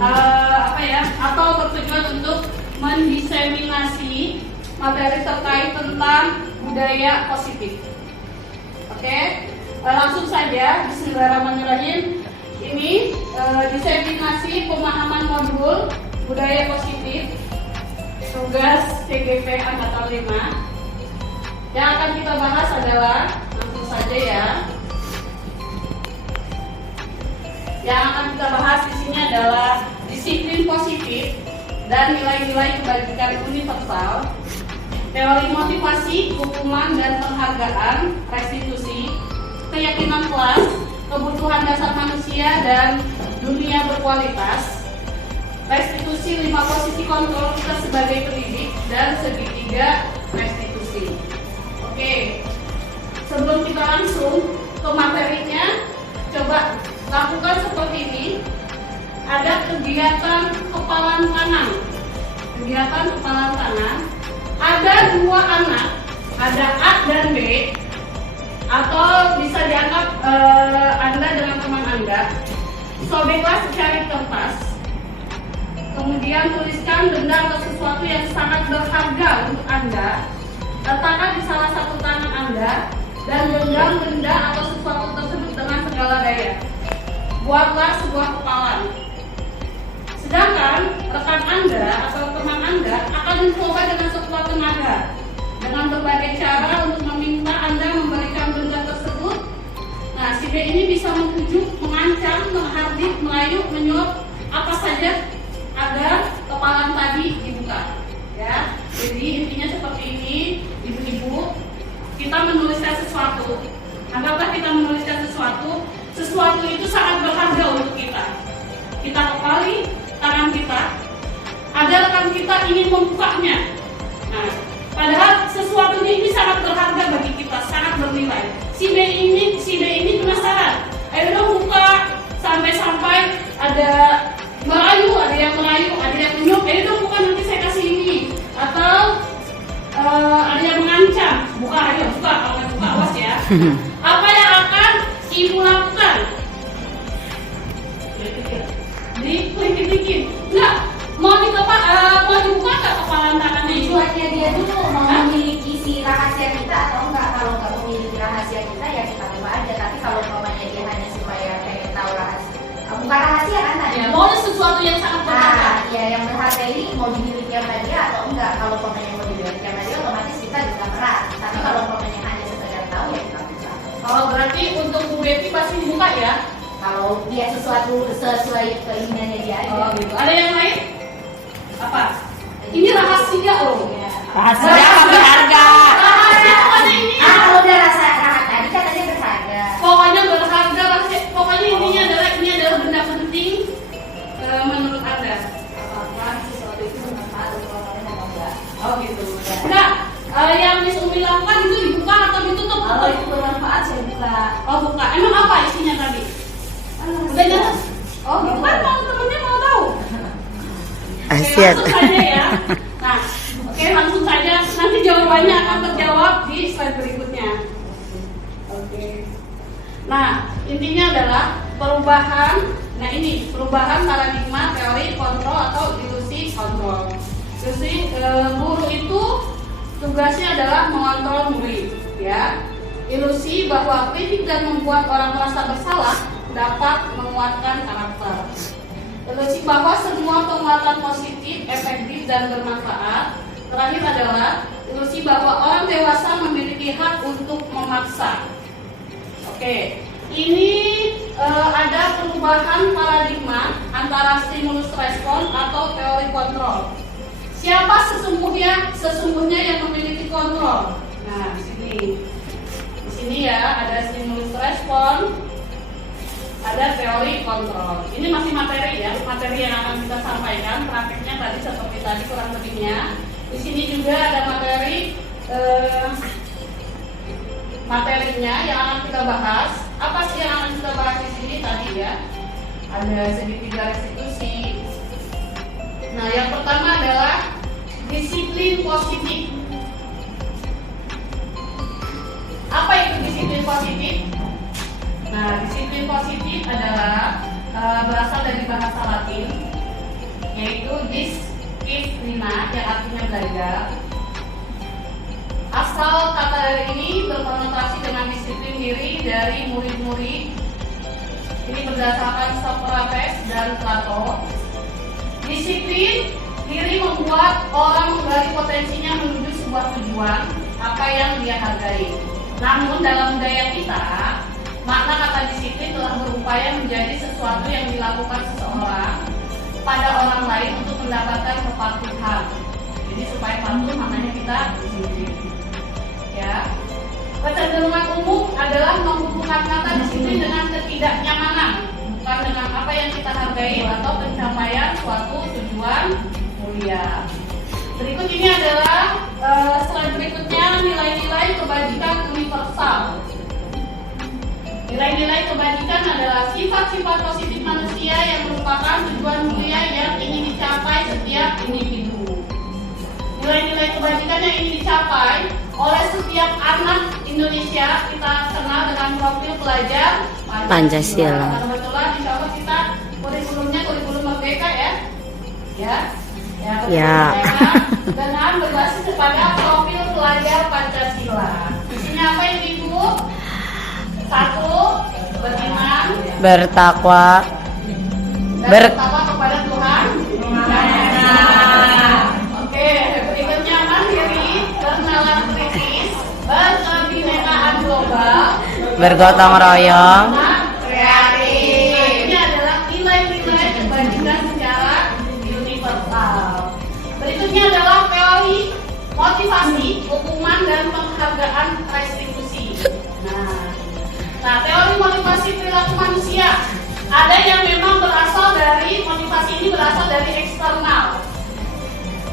atau bertujuan untuk mendiseminasi materi terkait tentang budaya positif. Oke, langsung saja. Bismillahirrahmanirrahim. Ini diseminasi pemahaman modul budaya positif tugas TGP angkatan 5. Yang akan kita bahas adalah, langsung saja ya. Yang akan kita bahas di sini adalah disiplin positif dan nilai-nilai kebajikan universal, teori motivasi, hukuman dan penghargaan, restitusi, keyakinan kelas, kebutuhan dasar manusia dan dunia berkualitas, restitusi 5 posisi kontrol kita sebagai pendidik, dan segitiga restitusi. Oke, sebelum kita langsung ke materinya, coba lakukan seperti ini. Ada kegiatan kepalan tangan. Kegiatan kepalan tangan. Ada 2 anak, ada A dan B, atau bisa dianggap Anda dengan teman Anda. Sobeklah secari kertas. Kemudian tuliskan benda atau sesuatu yang sangat berharga untuk Anda. Letakkan di salah satu tangan Anda dan genggam benda atau sesuatu tersebut dengan segala daya. Buatlah sebuah kepalan. Sedangkan rekan Anda atau teman Anda akan mencoba dengan sekuat tenaga dengan berbagai cara untuk meminta Anda memberikan benda tersebut. Nah, si B ini bisa membujuk, mengancam, menghardik, melayu, menyuap, apa saja agar kepalan tadi dibuka. Ya, jadi intinya seperti ini, ibu-ibu. Kita menuliskan sesuatu. Anggaplah kita menuliskan sesuatu. Sesuatu itu sangat berharga untuk kita. Kita kepali tangan kita, ada rekan kita ingin membukanya. Nah, padahal sesuatu ini sangat berharga bagi kita, sangat bernilai. Si B ini penasaran. Ayo dong buka, sampai ada merayu, ada yang menyuap. Ayo dong buka, nanti saya kasih ini. Atau ada yang mengancam. Buka, ayo buka. Kalau nggak buka, awas ya. Apa yang akan ibu lakukan? Diklik-klikin. Enggak, mau dibuka nggak kepalan tangannya? Tujuannya dia dulu mau memiliki si rahasia kita atau enggak. Kalau nggak memiliki rahasia kita ya kita buka aja. Tapi kalau umpamanya dia hanya supaya pengen tahu rahasia, bukan rahasia kan tadi? Ya, mau sesuatu yang sangat berharga. Ya yang berharga ini mau dimiliki sama dia atau enggak. Kalau umpamanya mau dimiliki sama dia, otomatis kita bisa keras. Tapi kalau umpamanya hanya sekedar tahu ya kita buka. Oh, berarti untuk Bu Betty pasti dibuka ya? Kalau dia sesuatu sesuai keinginannya dia aja. Oh gitu. Ada yang lain? Apa? Ini rahasia loh. Rahasia apa berharga? Rahasia pokoknya ini. Kalau udah rasa tadi katanya berharga. Pokoknya berharga, rahasia. Pokoknya intinya ini adalah benda penting menurut Anda. Apa sesuatu itu bermanfaat untuk orang lain atau enggak? Oh gitu. Enggak. Yang Miss Umi lakukan itu dibuka atau ditutup? Kalau itu bermanfaat saya buka. Oh buka. Emang apa isinya tadi? Udah nyata? Oh gitu kan, mau temennya mau tahu. Oke, langsung saja ya. Nah, oke langsung saja. Nanti jawabannya akan terjawab di slide berikutnya. Oke. Nah, intinya adalah perubahan. Nah ini perubahan paradigma teori kontrol atau ilusi kontrol. Ilusi guru itu tugasnya adalah mengontrol murid, ya. Ilusi bahwa kritik dan membuat orang merasa bersalah dapat menguatkan karakter. Ilusi bahwa semua penguatan positif, efektif dan bermanfaat. Terakhir adalah ilusi bahwa orang dewasa memiliki hak untuk memaksa. Oke, ini ada perubahan paradigma antara stimulus respon atau teori kontrol. Siapa sesungguhnya yang memiliki kontrol? Nah, di sini ya ada stimulus respon, ada teori kontrol. Ini masih materi ya, materi yang akan kita sampaikan. Prakteknya tadi seperti tadi kurang lebihnya. Di sini juga ada materinya yang akan kita bahas. Apa sih yang akan kita bahas di sini tadi ya? Ada segitiga restitusi. Nah, yang pertama adalah disiplin positif. Apa itu disiplin positif? Nah, disiplin positif adalah berasal dari bahasa Latin. yaitu disiplina yang artinya belajar. Asal kata dari ini berkonotasi dengan disiplin diri dari murid-murid. Ini berdasarkan Socrates dan Plato. Disiplin diri membuat orang menggali potensinya menuju sebuah tujuan apa yang dia hargai. Namun dalam budaya kita, makna kata disiplin telah berupaya menjadi sesuatu yang dilakukan seseorang pada orang lain untuk mendapatkan kepatuhan. Jadi supaya patuh maknanya kita disiplin. Ya. Kecenderungan umum adalah menghubungkan kata disiplin dengan ketidaknyamanan, bukan dengan apa yang kita hargai atau pencapaian suatu tujuan mulia. Berikut ini adalah slide berikutnya, nilai-nilai kebajikan universal. Nilai-nilai kebajikan adalah sifat-sifat positif manusia yang merupakan tujuan mulia yang ingin dicapai setiap individu. Nilai-nilai kebajikan yang ingin dicapai oleh setiap anak Indonesia kita kenal dengan profil pelajar Pancasila. Kebetulan insya Allah kita kurikulumnya kurikulum merdeka ya. Ya. Dengan berbasis kepada profil pelajar Pancasila. Isinya apa yang Ibu? 1. Beriman, Bertakwa. bertakwa kepada Tuhan. Oke, berikutnya mandiri, bernalar kritis, berkebinekaan global, Bergotong royong. kreatif. Ini adalah nilai-nilai kebajikan secara universal. Berikutnya adalah teori motivasi, hukuman dan penghargaan restitusi. Nah, teori motivasi perilaku manusia. Ada yang memang berasal dari motivasi ini berasal dari eksternal.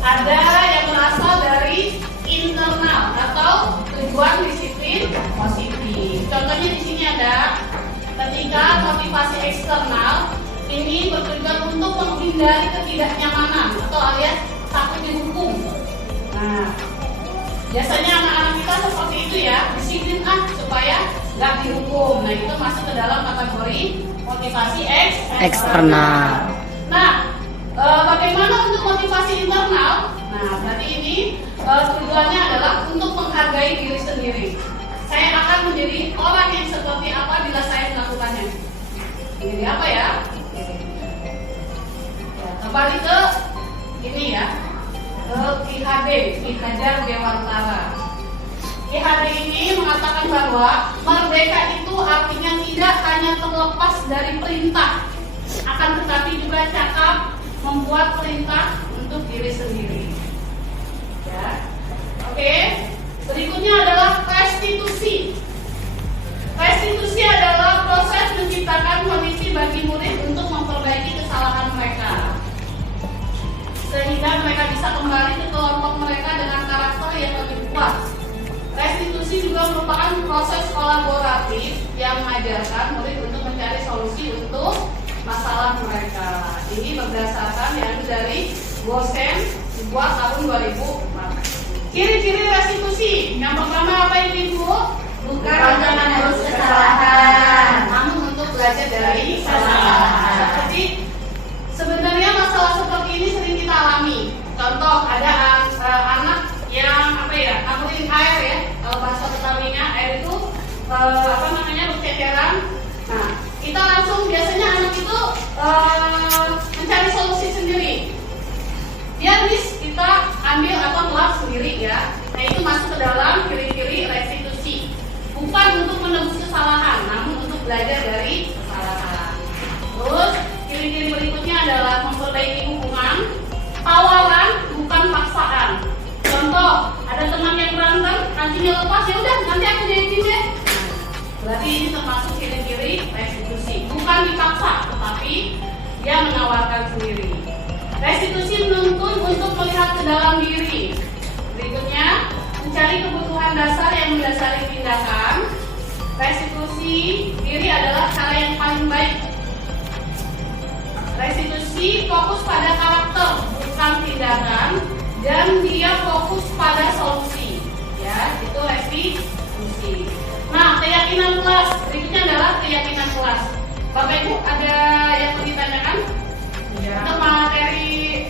Ada yang berasal dari internal atau tujuan disiplin positif. Contohnya di sini ada ketika motivasi eksternal ini bertujuan untuk menghindari ketidaknyamanan atau alias takut dihukum. Nah, biasanya anak-anak kita seperti itu ya, disiplin supaya nggak dihukum. Nah, itu masuk ke dalam kategori motivasi eksternal. Nah, bagaimana untuk motivasi internal? Nah, berarti ini tujuannya adalah untuk menghargai diri sendiri. Saya akan menjadi orang yang seperti apa bila saya melakukannya. Jadi apa ya? Kembali ke ini ya, ke IHD, Ki Hajar Dewantara. IHD ini mengatakan bahwa merdeka itu artinya tidak hanya terlepas dari perintah, akan tetapi juga cakap membuat perintah untuk diri sendiri. Ya. Oke. Berikutnya adalah restitusi. Restitusi adalah proses menciptakan kondisi bagi murid untuk memperbaiki kesalahan mereka, sehingga mereka bisa kembali ke kelompok mereka dengan karakter yang lebih kuat. Restitusi juga merupakan proses kolaboratif yang mengajarkan murid untuk mencari solusi untuk masalah mereka. Ini berdasarkan yang dari Gosen dibuat tahun 2004. Ciri-ciri restitusi. Yang pertama apa Ibu? Bukan untuk menerus kesalahan, namun untuk belajar dari kesalahan. Seperti sebenarnya masalah seperti ini sering kita alami. Contoh ada anak yang ngambilin air ya. Kalau bahasa Betawinya air itu berceceran. Nah, kita langsung biasanya anak itu mencari solusi sendiri. Biar kita ambil atau melap sendiri ya. Nah, itu masuk ke dalam ciri-ciri restitusi. Bukan untuk menebus kesalahan, namun untuk belajar dari kesalahan. Terus ciri-ciri berikutnya adalah memperbaiki hubungan, tawaran bukan paksaan. Contoh, ada teman yang berantem, kancingnya lepas, ya udah nanti aku jahitin deh. Berarti ini termasuk ciri-ciri restitusi. Bukan dipaksa, tetapi dia menawarkan sendiri. Restitusi menuntun untuk melihat ke dalam diri. Berikutnya, mencari kebutuhan dasar yang mendasari tindakan. Restitusi diri adalah cara yang paling baik. Restitusi fokus pada karakter, bukan tindakan, dan dia fokus pada solusi. Ya, itu restitusi. Nah, keyakinan kelas. Berikutnya adalah keyakinan kelas. Bapak Ibu ada yang mau ditanyakan? Untuk materi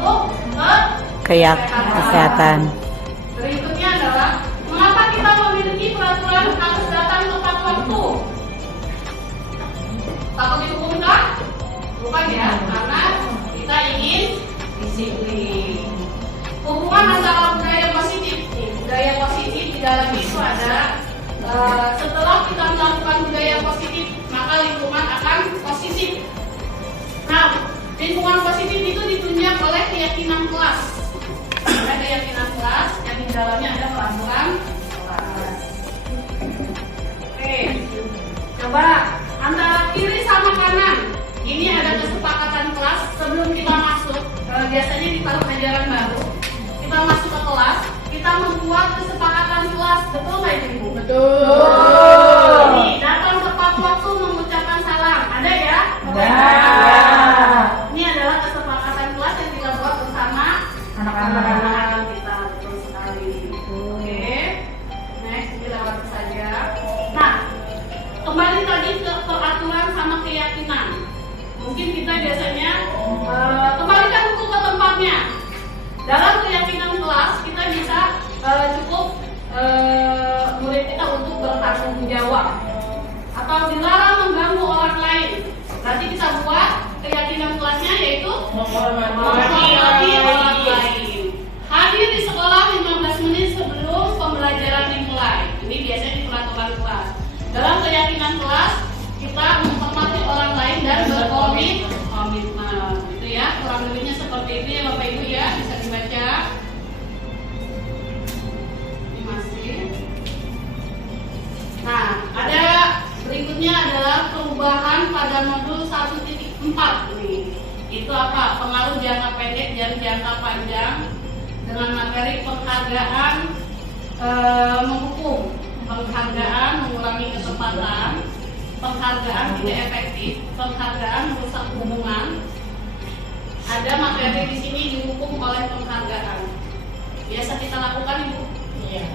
untuk Kesehatan. Berikutnya adalah mengapa kita memiliki peraturan harus datang tepat waktu? Takut dihukum kan? Bukan ya, karena kita ingin disiplin. Hubungan antara budaya positif, budaya positif di dalam itu ada setelah kita melakukan budaya positif, maka lingkungan akan positif. Nah, lingkungan positif itu ditunjang oleh keyakinan kelas. Ada keyakinan kelas yang di dalamnya ada peraturan kelas. Oke, coba antara kiri sama kanan. Ini ada kesepakatan kelas sebelum kita masuk. Biasanya di tahun ajaran baru kita masuk ke kelas, kita membuat kesepakatan kelas. Betul nggak Ibu? Betul. Ini datang tepat waktu mengucapkan salam. Ada ya? Ini adalah kesepakatan kelas yang kita buat bersama anak-anak kita. Betul sekali. Oke. Next, kita lewat saja. Nah, kembali tadi ke peraturan sama keyakinan. Mungkin kita biasanya kembalikan buku ke tempatnya. Dalam keyakinan kelas kita bisa cukup murid kita untuk bertanggung jawab atau dilarang mengganggu orang lain. Berarti kita buat keyakinan kelasnya yaitu menghormati orang lain. Hadir di sekolah 15 menit sebelum pembelajaran dimulai. Ini biasanya di peraturan kelas. Dalam keyakinan kelas kita menghormati orang lain dan berkomitmen. Itu ya, kurang lebihnya seperti itu ya Bapak Ibu ya, bisa dibaca. Ini masih. Nah, ada berikutnya adalah perubahan pada modul 1.4 nih. Itu apa? Pengaruh jangka pendek dan jangka panjang dengan materi penghargaan menghukum, penghargaan mengurangi kesempatan, penghargaan tidak efektif, penghargaan merusak hubungan. Ada materi di sini dihukum oleh penghargaan. Biasa kita lakukan Ibu?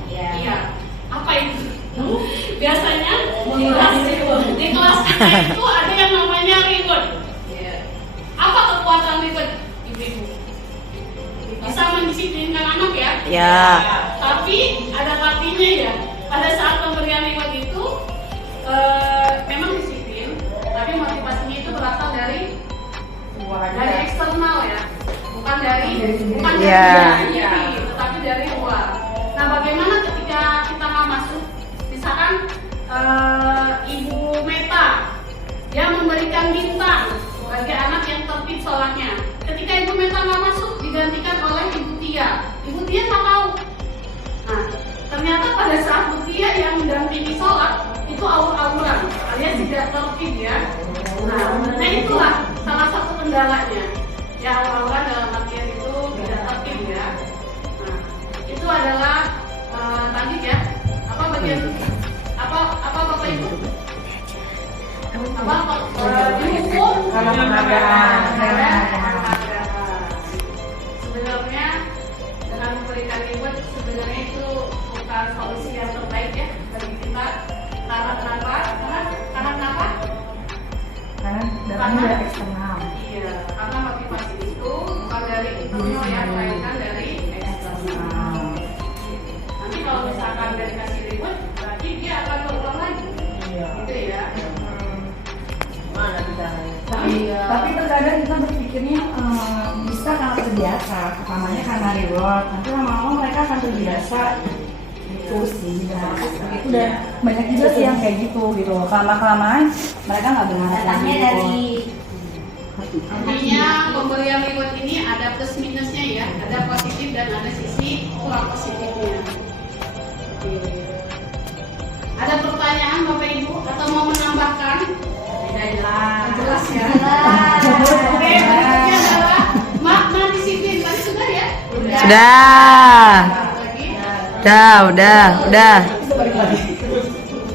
Iya. Apa itu? Biasanya di kelas kita itu ada yang namanya reward. Apa kekuatan reward, Ibu? Bisa mendisiplinkan anak ya? Ya. Tapi ada tapinya ya. Pada saat pemberian reward itu memang disiplin, tapi motivasinya itu berasal dari eksternal ya, bukan dari diri, tetapi dari luar. Nah, bagaimana ketika kita nggak masuk, misalkan Ibu Meta yang memberikan bintang bagi anak yang tertib sholatnya. Ketika Ibu Meta nggak masuk, digantikan oleh Ibu Tia. Ibu Tia nggak mau. Nah, ternyata pada saat Bu Tia yang mendampingi sholat itu aur-auran, alias tidak tertib ya. Nah itulah salah satu kendalanya. Ya, aur-auran dalam artian itu tidak tertib ya. Nah, itu adalah tadi ya. Apa bagian? Apa Bapak Ibu? Dihukum karena penghargaan. Sebenarnya dengan memberikan reward sebenarnya itu bukan solusi yang terbaik ya bagi kita. Karena kenapa? Karena dari eksternal. Iya, karena motivasi itu bukan dari internal ya, melainkan dari eksternal. Nanti kalau misalkan dari kasih reward, berarti dia akan berulang lagi. Gitu ya. Tapi terkadang kita berpikirnya bisa karena terbiasa, pertamanya karena reward, nanti lama-lama mereka akan terbiasa. Itu sih, itu dan banyak juga sih yang kayak gitu kelamaan mereka nggak berharap lagi dari artinya pemberian reward ini ada plus minusnya ya, ada positif dan ada sisi kurang positifnya. Ada pertanyaan Bapak Ibu atau mau menambahkan? Jelas ya. Oke, berikutnya adalah makna disiplin. Tadi sudah ya? Udah.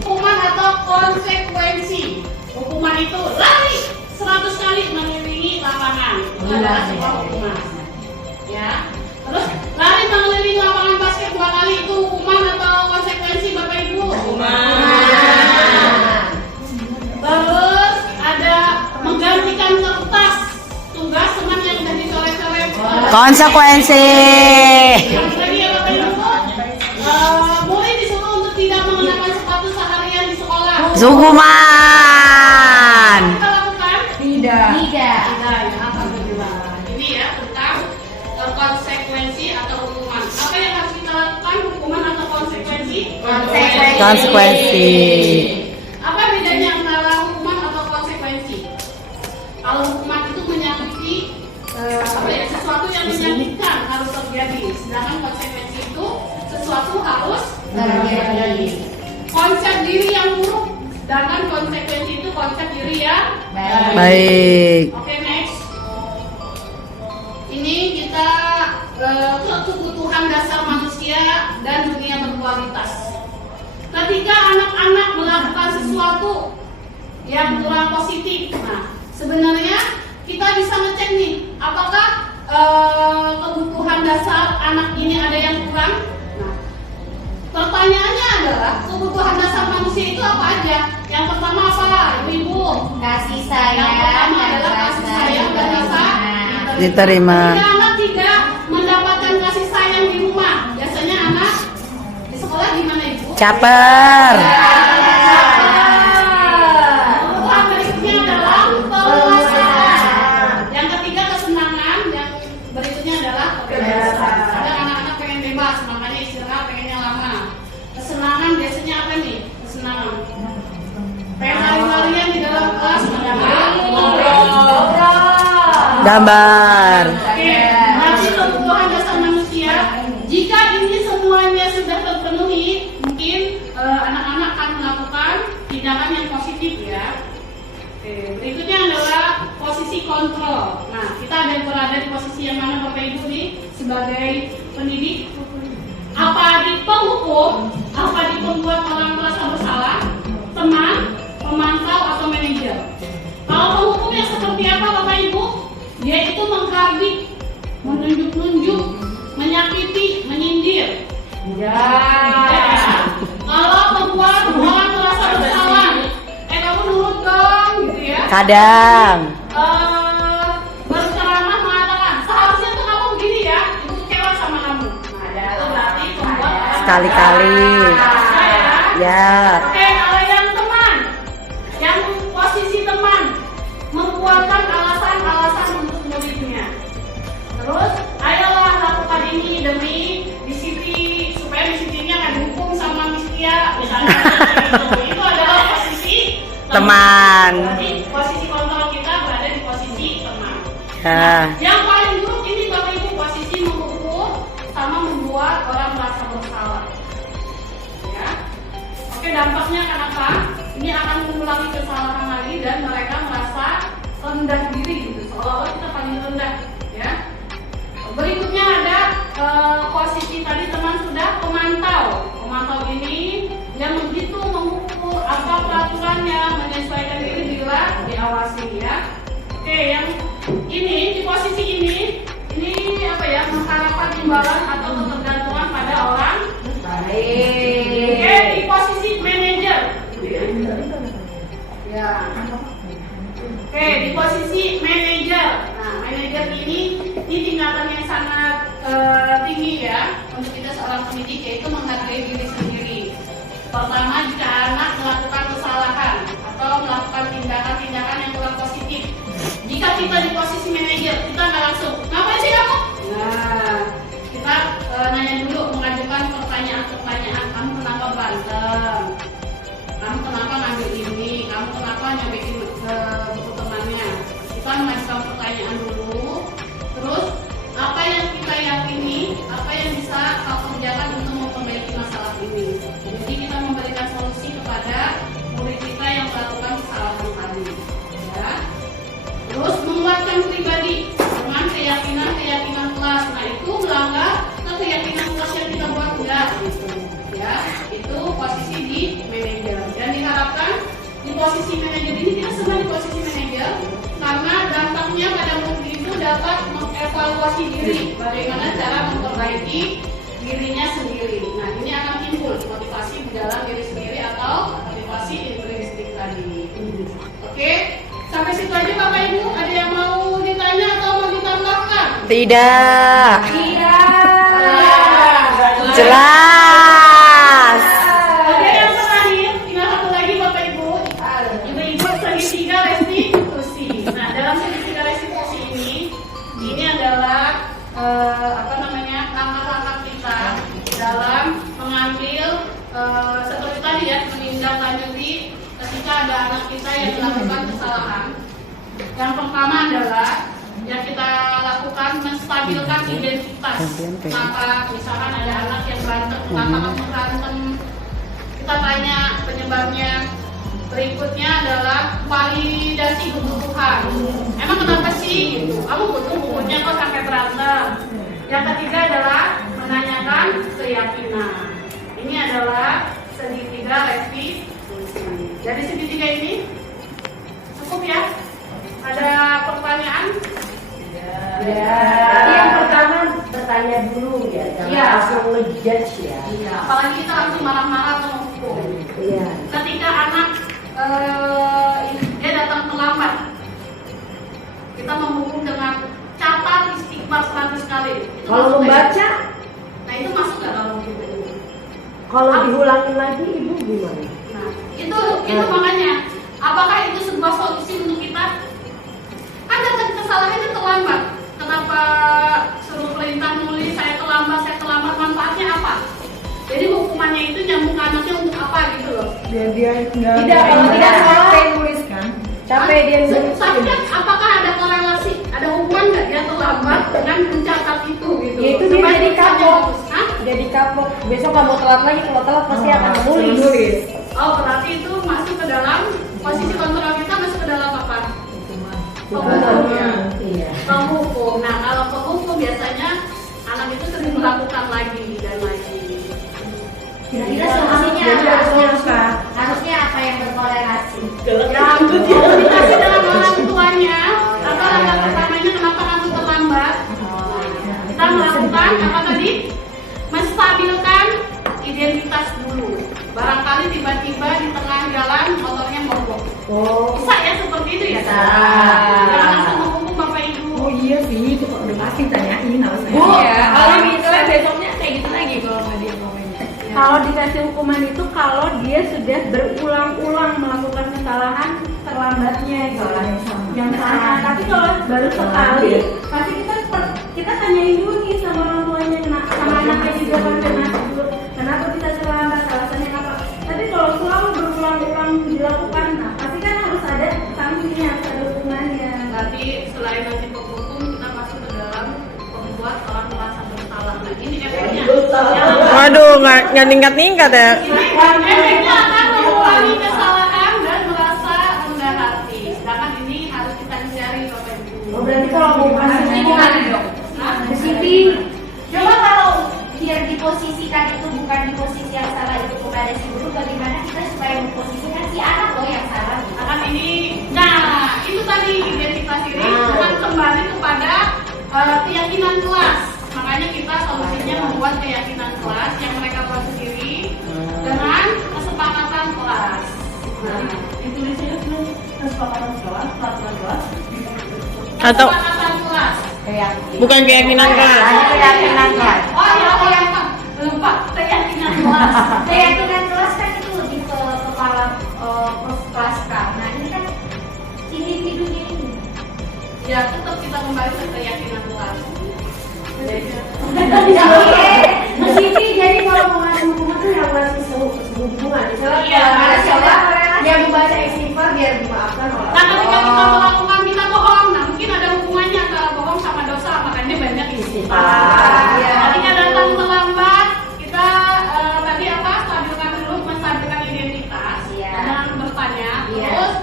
Hukuman atau konsekuensi. Hukuman itu lari 100 kali mengelilingi lapangan. Itu adalah sebuah hukuman. Ya. Terus lari mengelilingi lapangan basket 2 kali itu hukuman atau konsekuensi Bapak Ibu? Hukuman. Terus ada menggantikan kertas tugas teman yang sudah dicoret-coret. Konsekuensi. Lagi ya Bapak Ibu, boleh disuruh untuk tidak mengenakan sepatu seharian di sekolah. Hukuman. Kita lakukan? Tidak. Tidak. Tidak ya, alhamdulillah. Ini ya tentang konsekuensi atau hukuman. Apa yang harus kita lakukan? Hukuman atau konsekuensi? Konsekuensi. Apa bedanya antara hukuman atau konsekuensi? Kalau hukuman itu menyakiti sesuatu yang menyakitkan harus terjadi, sedangkan konsekuensi itu sesuatu harus terjadi. Konsep diri yang buruk, sedangkan konsekuensi itu konsep diri yang Baik. Oke, next. Ini kita kebutuhan dasar manusia dan dunia berkualitas. Ketika anak-anak melakukan sesuatu yang kurang positif, nah sebenarnya kita bisa ngecek nih, apakah kebutuhan dasar anak ini ada yang kurang? Nah, pertanyaannya adalah kebutuhan dasar manusia itu apa aja? Yang pertama apa, Ibu? Kasih sayang. Yang pertama adalah kasih sayang dan rasa Diterima. Ketika anak tidak mendapatkan kasih sayang di rumah, biasanya anak di sekolah gimana Ibu? Caper. Kebutuhan berikutnya adalah kebebasan. Yang ketiga kesenangan, yang berikutnya adalah kebebasan. Ada anak-anak pengen bebas, makanya istirahat pengennya lama. Kesenangan biasanya apa nih? Kesenangan. Pengen lari-larian di dalam kelas, Gambar. Oke, berarti kebutuhan dasar manusia. Jika ini semuanya sudah terpenuhi, mungkin anak-anak akan melakukan tindakan yang positif ya. Oke, berikutnya adalah posisi kontrol. Nah, kita ada yang berada di posisi yang mana Bapak Ibu nih sebagai pendidik? Apa di penghukum? Apa di pembuat orang merasa bersalah? Teman, pemantau atau manajer? Kalau penghukum yang seperti apa Bapak Ibu? Yaitu menghardik, menunjuk-nunjuk, menyakiti, menyindir. Ya. Kalau membuat orang merasa bersalah, kamu nurut dong, gitu ya. Kadang. Berceramah mengatakan, seharusnya tuh kamu begini ya, itu kecewa sama kamu. Nah, itu berarti membuat orang Sekali-kali. Ya. Oke, kalau yang teman, yang posisi teman, membuatkan alasan-alasan untuk muridnya. Terus, ayolah lakukan ini demi disiplin, supaya disiplinnya akan dihukum sama Miss Tia, misalnya. Itu adalah posisi Teman. Jadi, posisi kontrol kita berada di posisi teman. Ya. Yang paling buruk ini Bapak Ibu posisi menghukum sama membuat orang merasa bersalah. Ya. Oke, dampaknya kenapa? Ini akan mengulangi kesalahan lagi dan mereka merasa rendah diri gitu, seolah-olah kita paling rendah, ya. Berikutnya ada posisi tadi teman sudah pemantau. Pemantau ini yang begitu mengukur apa peraturannya, menyesuaikan diri bila diawasi ya. Oke, yang ini di posisi ini apa ya? Mengharapkan imbalan atau ketergantungan pada orang lain. Oke, di posisi manajer. Ya. Oke, di posisi manajer. Nah, manajer ini tingkatan yang sangat tinggi ya untuk kita seorang pendidik, yaitu menghargai diri sendiri. Pertama, jika anak melakukan kesalahan atau melakukan tindakan-tindakan yang kurang positif, jika kita di posisi manajer, kita nggak langsung ngapain sih kamu? Nah, kita nanya dulu, mengajukan pertanyaan-pertanyaan. Kamu kenapa berantem? Kamu kenapa ngambil ini? Kamu kenapa nyobekin buku temannya? Kita mengajukan pertanyaan dulu. Terus apa yang kita yakini, apa yang bisa kau kerjakan untuk memperbaiki masalah ini? Jadi kita memberikan solusi kepada murid kita yang melakukan kesalahan tadi. Ya. Terus menguatkan pribadi dengan keyakinan kelas. Nah itu melanggar keyakinan kelas yang kita buat enggak gitu. Ya, itu posisi di manajer. Dan diharapkan di posisi manajer ini kita semua di posisi manajer karena dampaknya pada murid itu dapat mengevaluasi diri, bagaimana cara memperbaiki dirinya sendiri. Nah ini akan timbul motivasi di dalam diri sendiri atau motivasi intrinsik tadi. Oke, sampai situ aja Bapak Ibu. Ada yang mau ditanya atau mau ditambahkan? Tidak. Tidak. Jelas. Oke, yang terakhir, tinggal satu lagi Bapak Ibu. Ibu-ibu segitiga restitusi. Nah, dalam segitiga restitusi ini adalah langkah-langkah kita dalam mengambil seperti tadi ya, menindaklanjuti ketika ada anak kita yang melakukan kesalahan. Yang pertama adalah yang kita lakukan menstabilkan identitas. Maka misalkan ada anak yang berantem, kenapa kamu berantem? Kita tanya penyebabnya. Berikutnya adalah validasi kebutuhan. Emang kenapa sih gitu? Kamu butuh bukunya kok sampai berantem. Yang ketiga adalah menanyakan keyakinan. Ini adalah segitiga restitusi. Jadi segitiga ini cukup ya? Ada pertanyaan? Ya. Jadi yang pertama bertanya dulu ya, jangan langsung ngejudge ya. Iya. Apalagi kita langsung marah-marah atau menghukum. Iya. Ketika anak dia datang terlambat, kita menghukum dengan catat istighfar 100 kali. Itu Kalau masuk membaca, nggak? Nah itu masuk nggak kalau gitu? kalau diulangin lagi ibu gimana? Nah itu makanya. Apakah itu sebuah solusi untuk kita? Ada kesalahannya terlambat. Kenapa suruh perintah nulis saya terlambat, manfaatnya apa? Jadi hukumannya itu nyambung ke anaknya untuk apa gitu loh? Biar dia Tidak, kalau tidak capek nulis kan? Capek dia nulis. Tapi kan apakah ada korelasi? Ada hubungan nggak dia terlambat dengan mencatat itu gitu? Ya itu dia Supaya jadi tulisannya kapok. bagus. Hah? Jadi kapok. Besok kamu telat lagi, kalau telat pasti akan nulis. Oh berarti itu masuk ke dalam posisi kontrol kita, masuk ke dalam apa? Penghukum. Iya. Penghukum. Nah kalau penghukum biasanya anak itu sering melakukan lagi dan lagi. Kira-kira solusinya Jadi apa? Harusnya apa yang berkorelasi? Komunikasi dalam orang tuanya. Apa langkah pertamanya kenapa kamu terlambat? Kita melakukan apa tadi? Menstabilkan identitas dulu. Barangkali tiba-tiba di tengah jalan motornya mogok. Oh. Bisa ya seperti itu ya? Bisa. Jangan langsung menghukum Bapak Ibu. Oh iya sih, itu udah pasti tanyain harusnya. Kalau misalnya besoknya kayak gitu lagi kalau nggak dia ngomongnya. Kalau dikasih hukuman itu kalau dia sudah berulang-ulang melakukan kesalahan terlambatnya gitu. Yang sama. Tapi kalau baru sekali, pasti kita tanyain dulu nih sama orang tuanya, sama anaknya juga kan kenapa kita terlambat, alasannya apa. Tapi kalau selalu berulang-ulang dilakukan, nah pasti kan harus ada sanksinya, harus ada hukumannya. Tapi selain nanti penghukum, kita masuk ke dalam membuat orang merasa bersalah. Nah ini efeknya. Waduh, nggak ningkat-ningkat ya. Efeknya akan mengulangi kesalahan dan merasa rendah hati. Sedangkan ini harus kita hindari Bapak Ibu. Oh, berarti kalau mau masuknya gimana dong? Nah, Di sini. Coba kalau biar diposisikan itu bukan di posisi yang salah itu kepada si guru, bagaimana kita supaya memposisikan si anak loh yang salah? akan ini. Nah, itu tadi identitas diri akan kembali kepada keyakinan kelas. Makanya kita solusinya membuat keyakinan kelas yang mereka buat sendiri dengan kesepakatan kelas. Nah, Intuisinya itu kesepakatan kelas, peraturan kelas. Atau kesepakatan kelas. bukan keyakinan kelas. Keyakinan kelas. Oh ya, keyakinan. Lupa keyakinan kelas. Keyakinan kelas kan itu lebih ke kepala kelas Kak. Nah ini kan individunya ini. Ya, tetap kita kembali ke keyakinan kelas. Di sini jadi kalau mau ngasih hukuman tuh yang ngasih hubungan. Misalnya Iya, kalau ada siapa korelasi. yang membaca istighfar biar dimaafkan oleh Nah, ketika kita Allah. melakukan kita bohong, nah mungkin ada hubungannya antara bohong sama dosa, makanya banyak istighfar. Iya. Ketika datang terlambat, kita tadi apa? Stabilkan dulu, menstabilkan identitas Iya. dengan bertanya, Iya. terus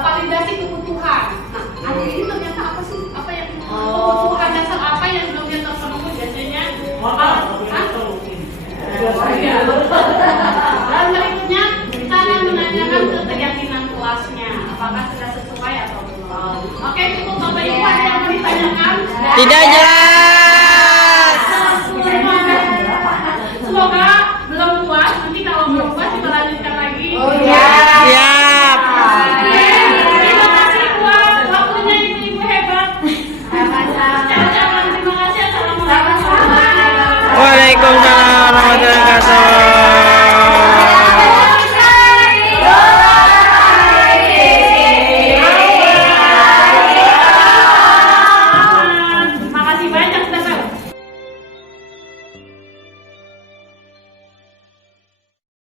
validasi kebutuhan. Nah, anak ini ternyata apa sih? Apa yang kebutuhan dasar apa yang belum dia terpenuhi biasanya? Iya. Dan berikutnya kita akan menanyakan ke keyakinan kelasnya, apakah sudah sesuai atau belum. Oke, cukup Bapak Ibu, ada yang mau ditanyakan? Tidak jelas.